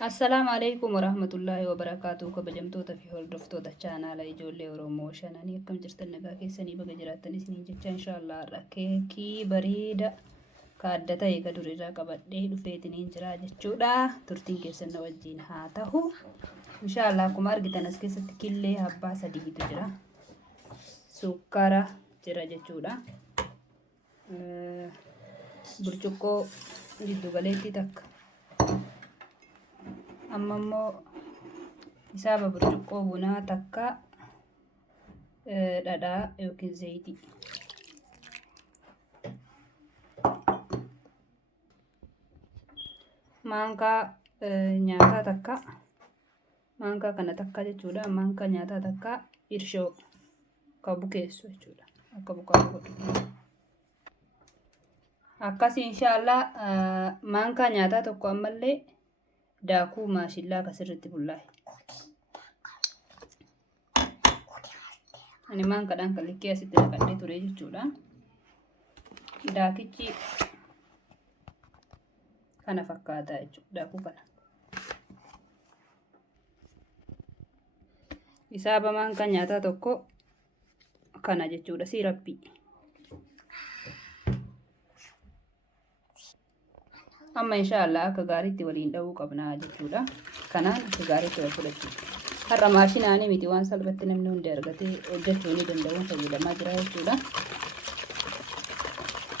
Assalamualaikum warahmatullahi wabarakatuh. Kabajamtoota fi hordoftoota chaanaala ijoollee Oromoo shananii akkam jirtan nagaa keessanii baga jiraattan isiniin jecha inshallah har'a keekii bareeda kaadda ta'e ka durirraa qabadhee dhufeetiniin jira jechuudha. Turtiin keessan na wajjin haa ta'u. Inshallah akkuma argitan as keessatti killee abbaa sadiitu jira. Sukkara jira jechuudha. Burcuqqoo giddu galeetti takka. Amma immoo isaaba burcuqqoo bunaa takka dhadhaa yookiin zayitii. Maankaa nyaataa takka. Maankaa kana takka jechuudha. Maankaa nyaataa takka irshoo ka bukeessu jechuudha. Akka bukaa godhu. Akkasii inshallah maankaa nyaataa tokko ammallee daakuu maashillaa kasirratti bullaa'e. Ani maankaadhaan kan likkee asitti naqadhee ture jechuudha. Daakichi kana fakkaata jechuudha. Daakuu kana. Isaaba maankaa nyaataa tokko kana jechuudha. Siirappii. Amma inshallah akka gaariitti waliin dha'uu qabna jechuudha. Kanaan akka gaariitti wal fudhachuudha. Har'a maashinaanii miti waan salphatti namni hundi argatee hojjechuu ni danda'u fayyadamaa jira jechuudha.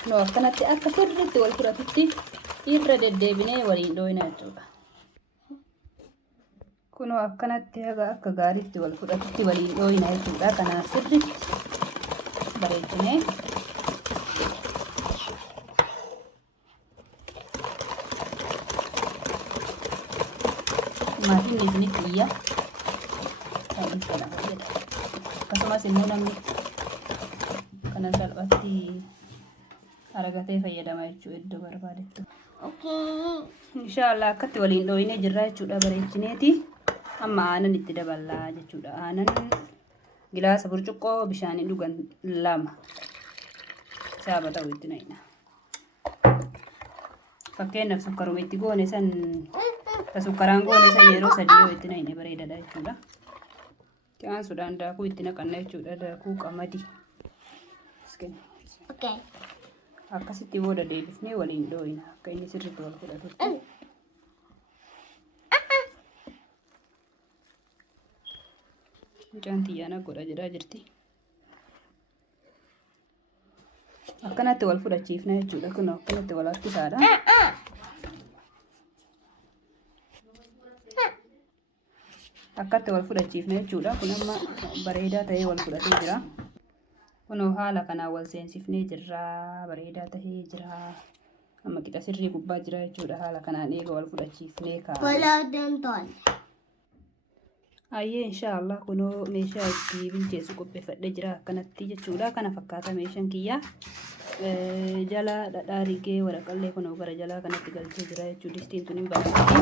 Nu akkanatti akka sirriitti wal fudhatutti irra deddeebinee waliin dhooyina jechuudha. Kun akkanatti akka gaariitti wal fudhatutti waliin dhooyina jechuudha. Kanaan sirriitti bareechinee maatiin isiniif biyya kan kana fayyada. Akkasumas immoo namni kana salphatti argatee fayyadama jechuudha iddoo barbaadetti. Inshallah akkatti waliin dhooyinee jirra jechuudha bareechineeti. Amma aanan itti daballaa jechuudha. Aanan gilaasa burcuqqoo bishaanii dhugan 2 saaba ta'u itti naqna. Fakkeenyaaf sukkaruma itti goone san sukkaraan goone san yeroo 3 yoo itti naqne bareedadha jechuudha. Ti'aan sudaan daakuu itti naqanna jechuudha. Daakuu qamadii. Akkasitti booda deebifnee waliin dhooyina akka inni sirriitti wal fudhatutti. Mucaan xiyyaana godha jedhaa jirti. Akkanatti wal fudhachiifna jechuudha. Kun akkanatti wal harkisaadha. Akkatti wal fudhachiifna jechuudha. Kun amma bareedaa ta'ee wal fudhatee jira. Kun haala kanaan wal seensifnee jirra. Bareedaa ta'ee jira. Amma qixa sirrii gubbaa jira jechuudha. Haala kanaan eega wal fudhachiifnee kaa'ama. Ayyee inshallah kunoo meeshaa itti bilcheessu qopheeffadhee jira akkanatti jechuudha. Kana fakkaata meeshaan kiyya. Jala dhadhaa rigee waraqallee kunoo gara jalaa kanatti galchee jira jechuudha. Distiin tun hin banamti.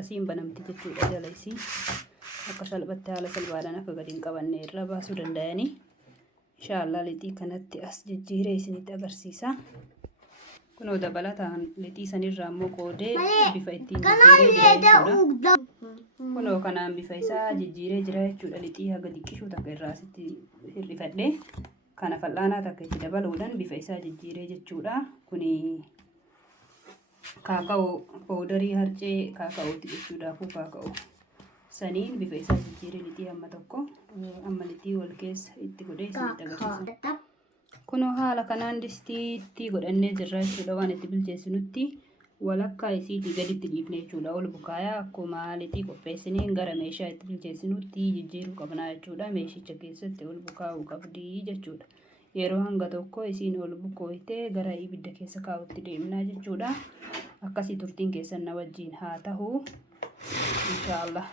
Asiin banamti jechuudha jala isii. Akka salphatti haala salphaadhaan akka gadi hin qabanne irra baasuu danda'anii. Inshallah lixii kanatti as jijjiiree isinitti agarsiisa. Kunoo dabalataan lixii sanirraa immoo qoodee bifa ittiin jijjiiree jira jechuudha. Kunoo kanaan bifa isaa jijjiiree jira jechuudha. Lixii haga diqqishuu takka irraa asitti hirrifadhee kana fal'aanaa takka itti dabaluudhaan bifa isaa jijjiiree jechuudha. Kuni kaakaa'oo powdarii harcee kaakaa'ooti jechuudha. Kaakaa'oo saniin bifa isaa jijjiiree lixii amma tokko amma lixii wal keessa itti godhee isinitti agarsiisa. Kunoo haala kanaan distiitti godhannee jirra jechuudha. Waan itti bilcheessinutti walakkaa isiitii gaditti dhiifne jechuudha. Ol bukaayaa akkuma lixii qopheessineen gara meeshaa itti bilcheessinutti jijjiiruu qabna jechuudha. Meeshicha keessatti ol bukaa'uu qabdi jechuudha. Yeroo hanga tokko isiin ol bukooytee gara ibidda keessa kaa'utti deemna jechuudha. Akkasii turtiin keessan na wajjin haa ta'u inshallah.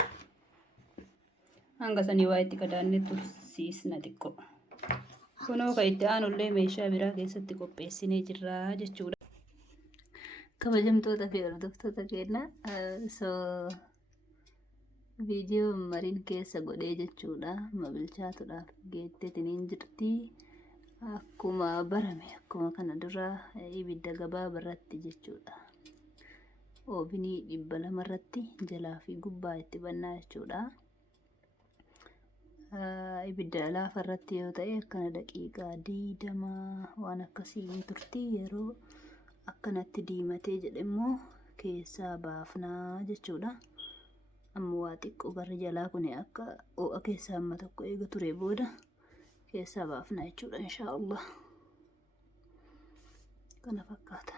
Hanga sanii waa itti qadaannee tursiisna xiqqoo. Kunoo kan itti aanullee meeshaa biraa keessatti qopheessinee jirra jechuudha. Kabajamtoota fi hordoftoota keenya viidiyoo mariin keessa godhee jechuudha. Mabilchaatuudhaaf geetteetiniin jirti. Akkuma barame akkuma kana dura ibidda gabaabaa irratti jechuudha. oobinii 200 irratti jalaa fi gubbaa itti bannaa jechuudha. Ibidda lafa irratti yoo ta'e akkana daqiiqaa 20 waan akkasii turtii yeroo akkanatti diimatee jedhemmoo keessaa baafnaa jechuudha. Amma waa xiqqoo garri jalaa kun akka ho'a keessaa amma tokko eega ture booda keessaa baafnaa jechuudha inshaallah. Kana fakkaata.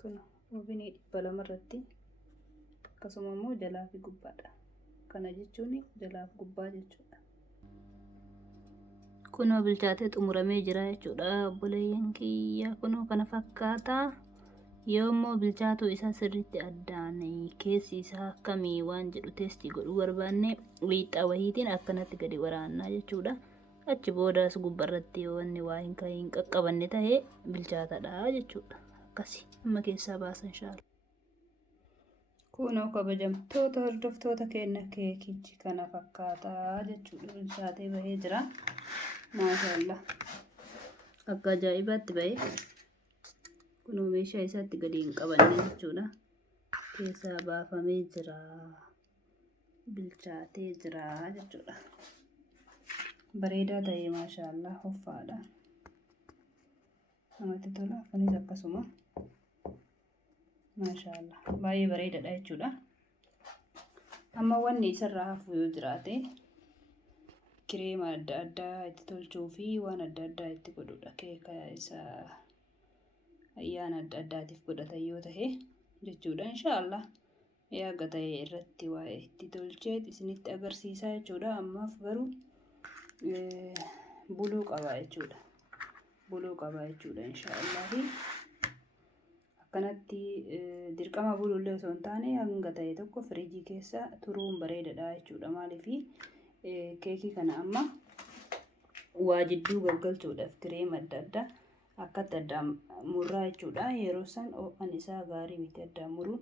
Kun oobinii 200 irratti akkasuma immoo jalaa fi gubbaadha. Kana jechuun jalaa fi gubbaa jechuudha. Kunoo bilchaatee xumuramee jira jechuudha obboleeyyan kiyya. Kunoo kana fakkaata. Yoo immoo bilchaatuu isaa sirriitti addaan keessi isaa akkamii waan jedhu teestii godhuu barbaanne wiixaa wayiitiin akkanatti gadi waraannaa jechuudha. Achi boodaas gubbarratti yoo wanni waa hin qaqqabanne ta'e bilchaatadha jechuudha. Akkasii amma keessaa baasan inshaallah. Kunoo kabajamtoota hordoftoota keenya keekichi kana fakkaataa jechuudha. Bilchaatee bahee jira. Maashaallah. Akka ajaa'ibaatti bahee. Kunoo meeshaa isaatti gadi hin qabanne jechuudha. Keessaa baafamee jira. Bilchaatee jira jechuudha. Bareedaa ta'ee maashaallah hoffaadha. Namatti tola. Kunis akkasuma. Maashaallah. Baay'ee bareedaadha jechuudha. Amma wanni isarraa hafu yoo jiraate kireema adda addaa itti tolchuu fi waan adda addaa itti godhudha. Keeka isaa ayyaana adda addaatiif godhatan yoo ta'e jechuudha inshaallah. Yaaga ta'e irratti waa itti tolchee isinitti agarsiisaa jechuudha. Ammaaf garuu buluu qaba jechuudha. Buluu qaba jechuudha inshaallah. Akkanatti dirqama buluullee osoo hin taane hanga ta'e tokko firiijii keessa turuun bareedaadha jechuudha. Maaliif keekii kana amma waa jidduu galgalchuudhaaf kireema adda addaa akkatti addaan murraa jechuudha. Yeroo san ho'aan isaa gaarii miti addaan muruun.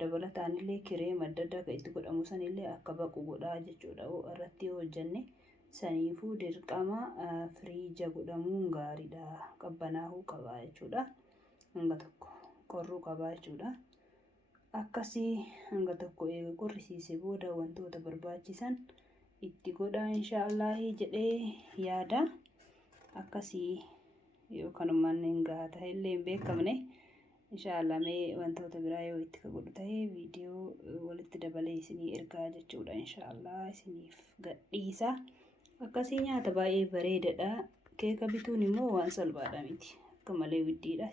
Dabalataan illee kireema adda addaa kan itti godhamu san illee akka baqu godhaa jechuudha. Ho'a irratti yoo hojjenne saniifuu dirqama firiija godhamuun gaariidha. Qabbanaa'uu qaba jechuudha. Hanga tokko qorruu qaba jechuudha. Akkasii hanga tokko eega qorrisiise booda wantoota barbaachisan itti godhaa inshaallah jedhee yaada. Akkasii yookanumaan hin gahaa ta'e illee hin beekamne inshaallah mee wantoota biraa yoo itti godhu ta'e viidiyoo walitti dabalee isinii ergaa jechuudha inshaallah isiniif gadhiisa. Akkasii nyaata baay'ee bareedaadha. Keeka bituun immoo waan salphaadha miti. Akka malee widdiidha.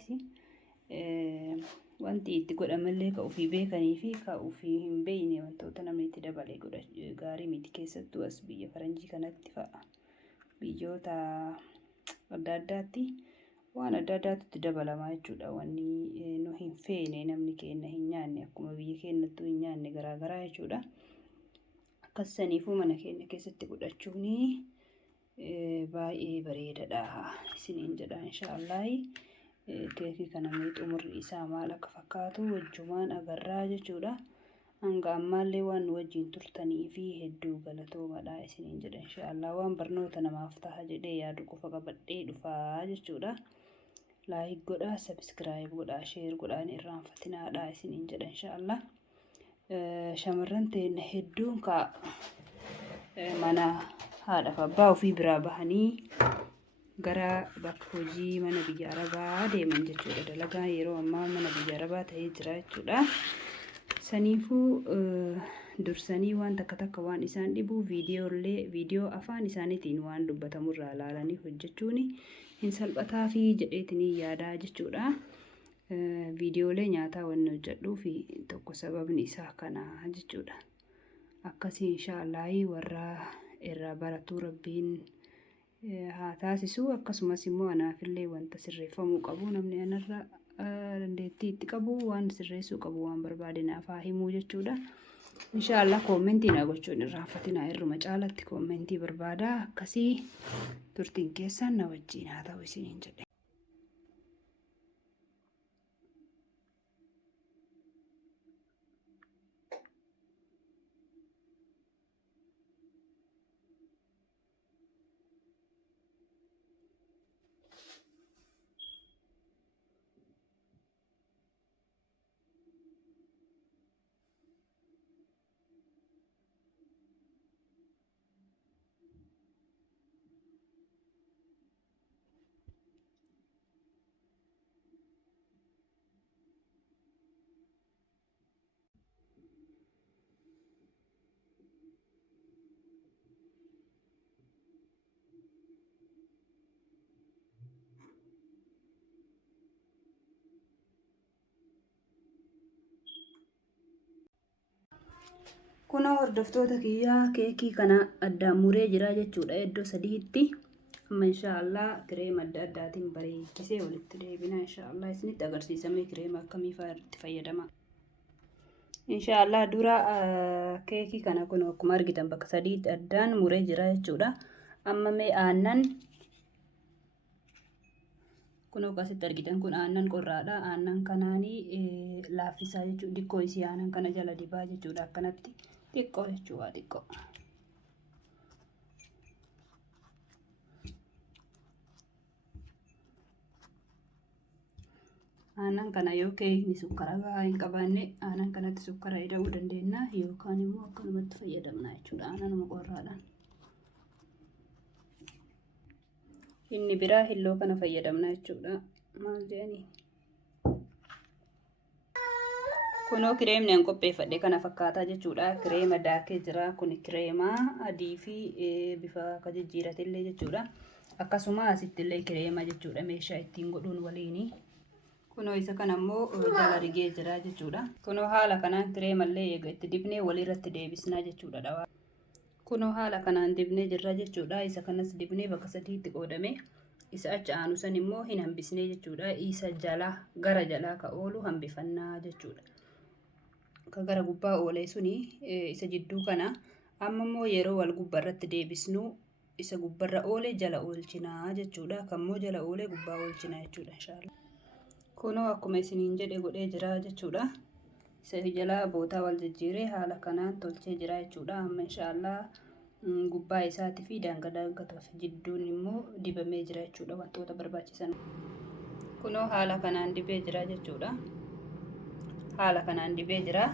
Wanti itti godhamallee ka ofii beekanii fi ka ofii hin beekne wantoota namni itti dabalee godha gaarii miti. Keessattuu as biyya faranjii kanatti fa'a biyyoota adda addaatti waan adda addaatu itti dabalamaa jechuudha. Wanni nu hin feene namni keenya hin nyaanne akkuma biyya keenyattuu hin nyaanne garaagaraa jechuudha. Akkas saniifuu mana keenya keessatti godhachuun baay'ee bareedaadha isiniin jedha inshaallah. Keekii kana mee xumurri isaa maal akka fakkaatu wajjumaan agarraa jechuudha. Hanga ammaallee waan nu wajjin turtanii fi hedduu galatoomaadha isiniin jedha inshaallah. Waan barnoota namaaf ta'a jedhee yaadu qofa qabadhee dhufaa jechuudha. Laayik godhaa, sabskiraayib godhaa, sheer godhaa hin irraanfatinaadha isiniin jedha inshaallah. Shamarran teenya hedduun mana haadhaaf abbaa ofii biraa bahanii gara bakka hojii mana biyya arabaa deeman jechuudha. Dalagaa yeroo ammaa mana biyya arabaa ta'ee jira jechuudha. Saniifuu dursanii waan takka waan isaan dhibu viidiyoo afaan isaaniitiin waan dubbatamurraa ilaalanii hojjechuun hin salphataa fi jedheetinii yaadaa jechuudha. Viidiyoolee nyaataa wanni hojjedhuu fi tokko sababni isaa kana jechuudha. Akkasii inshaallah warra irraa baratuu rabbiin haa taasisu. Akkasumas immoo anaafillee wanta sirreeffamuu qabu namni anarra dandeettii itti qabu waan sirreessuu qabu waan barbaade naaf haa himuu jechuudha. Inshaallah koomentii na gochuun irraanfatinaa irruma caalatti koomentii barbaada. Akkasii turtiin keessan na wajjin haa ta'u isiniin jedhe. Kunoo hordoftoota kiyyaa keekii kana addaan muree jira jechuudha iddoo sadiitti. Amma inshaallah kireema adda addaatiin bareechisee walitti deebina inshaallah isinitti agarsiisamee kireema akkamii fa'aa itti fayyadama. Inshaallah dura keekii kana kun akkuma argitan bakka sadiitti addaan muree jira jechuudha. Amma mee aannan kunoo akkasitti argitan kun aannan qorraadha. Aannan kanaanii laaffisaa jechuudha. Xiqqoo isii aannan kana jala dibaa jechuudha akkanatti xiqqoo jechuudha xiqqoo. Aannan kana yoo keekni sukkara gahaa hin qabaanne aannan kanatti sukkara hidhamuu dandeenya yookaan immoo akkanumatti fayyadamna jechuudha aannanuma qorraadhaan. Inni biraa hilloo kana fayyadamna jechuudha. Maal jedhanii? Kunoo kireemni an qopheeffadhe kana fakkaataa jechuudha. Kireema daakee jira. Kun kireema adii fi bifa akka jijjiiratillee jechuudha. Akkasuma asitti illee kireema jechuudha meeshaa ittiin godhuun waliini. Kunoo isa kana immoo jala rigee jira jechuudha. Kunoo haala kanaan kireema illee eega itti dibnee walirratti deebisnaa jechuudha dhawaa. Kunoo haala kanaan dibnee jirra jechuudha. Isa kanas dibnee bakka sadiitti qoodame. Isa achi aanu san immoo hin hambisnee jechuudha. Isa jala gara jalaa ka oolu hambifannaa jechuudha. Ka gara gubbaa oolee suni isa jidduu kana amma immoo yeroo wal gubbarratti deebisnu isa gubbarra oolee jala oolchinaa jechuudha. Kammoo jala oolee gubbaa oolchinaa jechuudha inshaallah. Kunoo akkuma isiniin jedhe godhee jira jechuudha. Isa jalaa bootaa wal jijjiiree haala kanaan tolchee jira jechuudha. Amma inshaallah gubbaa isaatii fi daangaa jidduun immoo dibamee jira jechuudha wantoota barbaachisan. Kunoo haala kanaan dibee jira jechuudha. Haala kanaan dibee jira.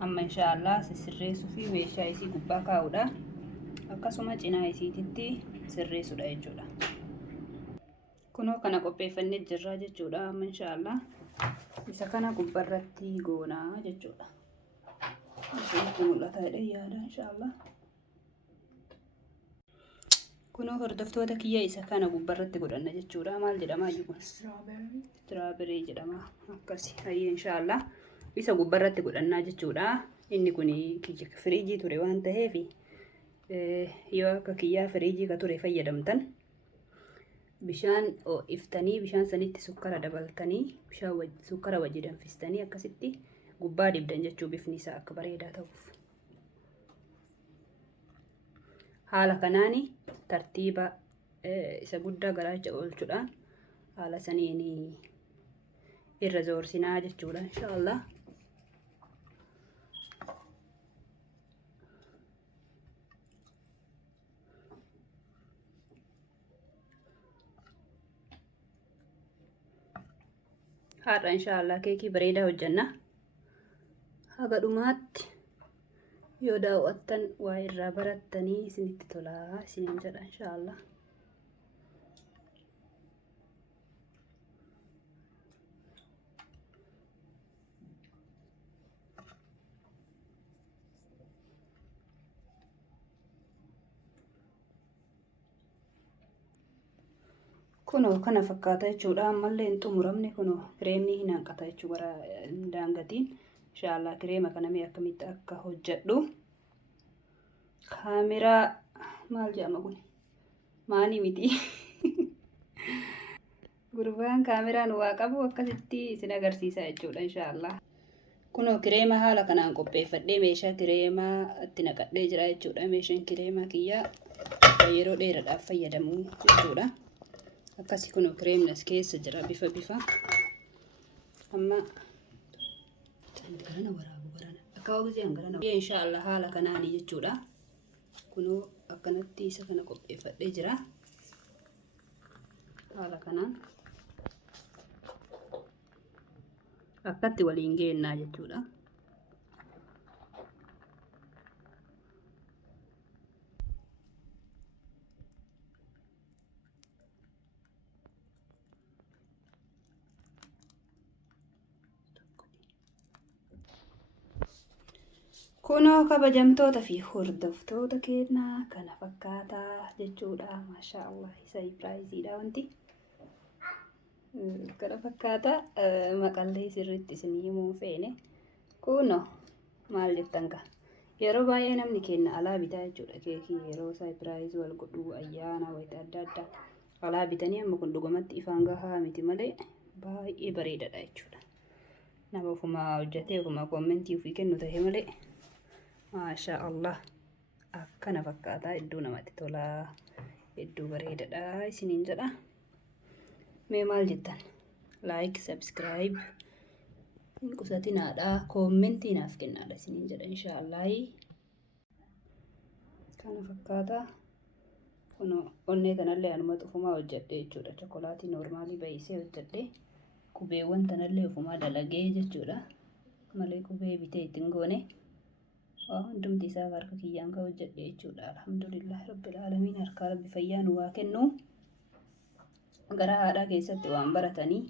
Amma inshaallah sirreessuu fi meeshaa isii gubbaa kaa'uudha. Akkasuma cinaa isiititti sirreessuudha jechuudha. Kunoo kana qopheeffannee jirra jechuudha. Amma inshaallah isa kana gubbarratti goonaa jechuudha. Isinitti mul'ata jedhee yaada inshaallah. Kunoo hordoftoota kiyya isa kana gubbarratti godhanna jechuudha. Maal jedhama iyyuu kun? Strawberry jedhama. Akkasi hayyee inshaallah isa gubbarratti godhannaa jechuudha. Inni kun firiijii ture waan ta'eef yoo akka kiyyaa firiijii ka ture fayyadamtan bishaan iftanii bishaan sanitti sukkara dabaltanii bishaan sukkara wajji danfistanii akkasitti gubbaa dibdan jechuu bifni isaa akka bareedaa ta'uuf. Haala kanaani tartiiba isa guddaa garaacha oolchuudhaan haala saniin irra zoorsinaa jechuudha inshaallah. Har'a inshaallah keekii bareedaa hojjanna. Haga dhumaatti yoo daawwattan waa irraa barattanii isinitti tolaa isiniin jedha inshaallah. Kunoo kana fakkaata jechuudha. Ammallee hin xumuramne kunoo kireemni hin hanqata jechuudha daangatiin. Inshaallah kireema kana mee akkamitti akka hojjedhu. Kaameraa maal jedhama kun? Maanii miti. Gurbaan kaameraan waa qabu akkasitti isin agarsiisa jechuudha inshaallah. Kunoo kireema haala kanaan qopheeffadhee meeshaa kireemaa itti naqadhee jira jechuudha. Meeshaan kireemaa kiyyaa yeroo dheeraadhaaf fayyadamu jechuudha. Akkasi kunoo kireemni as keessa jira bifa. Amma garana waraabu garana. Akka hojii garana. Inshaallah haala kanaanii jechuudha. Kunoo akkanatti isa kana qopheeffadhee jira. Haala kanaan akkatti waliin geennaa jechuudha. Kunoo kabajamtoota fi hordoftoota keenyaa kana fakkaataa jechuudha. Maashaallah sarpiraayiziidha wanti. Kana fakkaata maqallee sirriitti isin himuu feene. Kunoo maal jettan gaa? Yeroo baay'ee namni kenna alaa bitaa jechuudha keekii yeroo saayipiraayiz wal godhuu ayyaana wayita adda addaa alaa bitanii amma kun dhugumatti ifaan gahaa miti malee baay'ee bareedaadha jechuudha. Nama ofumaa hojjetee ofumaa koomentii ofii kennu ta'e malee maashaa Allah akkana fakkaataa hedduu namatti tolaa hedduu bareedaadha isiniin jedha. Mee maal jettan? Like, subscribe hin qusatinaadha koomentii naaf kennaadha isiniin jedha inshaallah. Kana fakkaataa kun onnee tanallee anuma ofumaa hojjedhe jechuudha. Chokolaatii noormaalii baay'isee hojjedhe qubeewwan tanallee ofumaa dalagee jechuudha malee qubee bitee ittiin goone hundumti isaa harka kiyyaan kan hojjedhe jechuudha. Alhamdulillah rabbil aalamiin harka rabbi fayyaa nu waa kennu. Gara haadhaa keessatti waan baratanii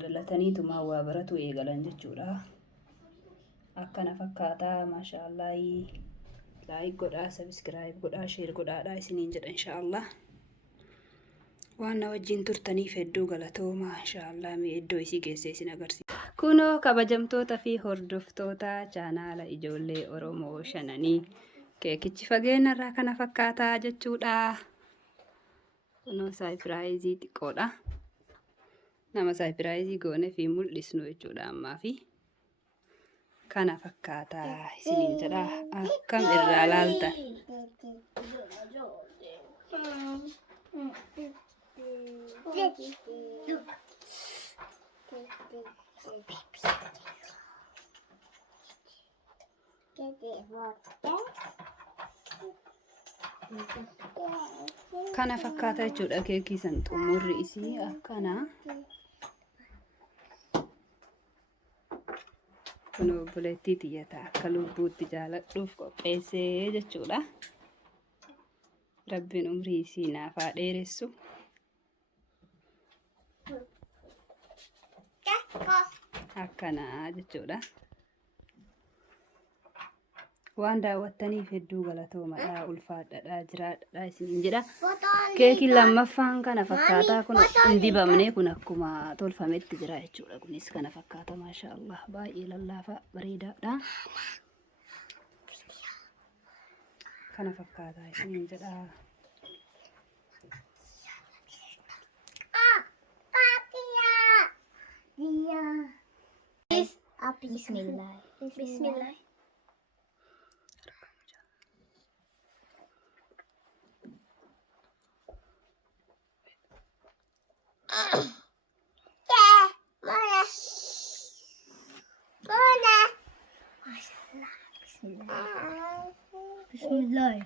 dhalatanii tumaa waa baratu eegalan jechuudha. Akkana fakkaataa maashaallah. Like godhaa, subscribe godhaa, share godhaadha isiniin jedha inshaallah. Waan na wajjin turtaniif hedduu galatooma inshaallah. Mee iddoo isii geessee isin agarsiisa. Kunoo kabajamtoota fi hordoftoota chaanaala ijoollee Oromoo shananii keekichi fageenyarraa kana fakkaataa jechuudha. Kunoo saayipiraayizii xiqqoodha. Nama saayipiraayizii goone fi mul'isnu jechuudha ammaa fi kana fakkaataa isiniin jedha. Akkam irraa laaltan. Kana fakkaata jechuudha keekii san xumurri isii akkana. Kun obboleettii xiyyataa akka lubbuutti jaaladhuuf qopheessee jechuudha. Rabbiin umrii isii naaf haa dheeressu. Akkana jechuudha. Waan daawwattaniif hedduu galatoomaa ulfaadhaadha jiraadhaadha isiniin jedha. Keekiin lammaffaan kana fakkaataa kun hin dibamne kun akkuma tolfametti jira jechuudha. Kunis kana fakkaata maashaallah baay'ee lallaafaa bareedaadha. Kana fakkaataa isiniin jedha. Bismillah. Bismillah. Bismillah.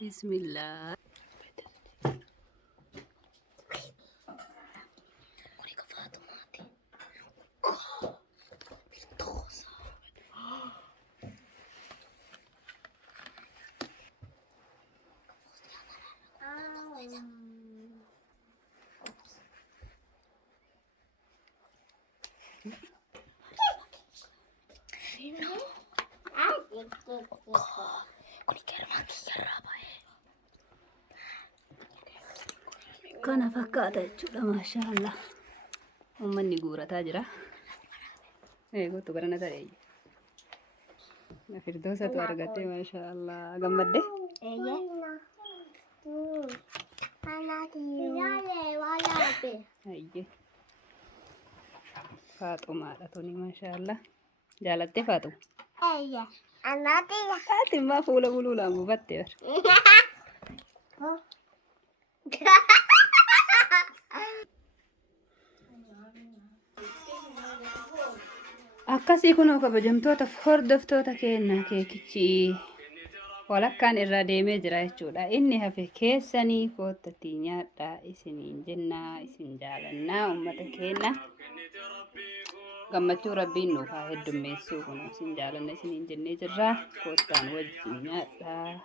Bismillah. Kana fakkaata jechuudha maashaallah. Uummanni guurataa jira. Eeguutu barana ta'e. Firdoosatu argattee maashaallah gammadde. Ayyee. Faaxumaadha tuni maashaallah. Jaalattee Faaxuma? Ayyee. Anaatiya. Ati maa fuula buluulaan buufatte bara. Akkasii kunoo kabajamtoota hordoftoota keenya keekichi walakkaan irra deemee jira jechuudha. Inni hafe keessanii koottatti nyaadhaa isiniin jennaa isin jaalannaa uummata keenya. Gammachuu rabbiin nuuf haa heddummeessuu kunoo isin jaalanna isiniin jennee jirra. Koottaan wajjin nyaadhaa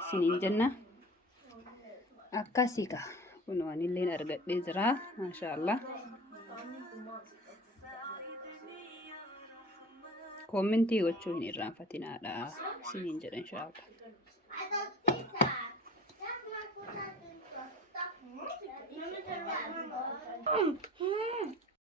isiniin jenna. Akkasii ka kunoo anilleen argadhee jira maashaallah. Kommentii gochuu hin irraanfatinaadha. Isiniin jedha inshaallah.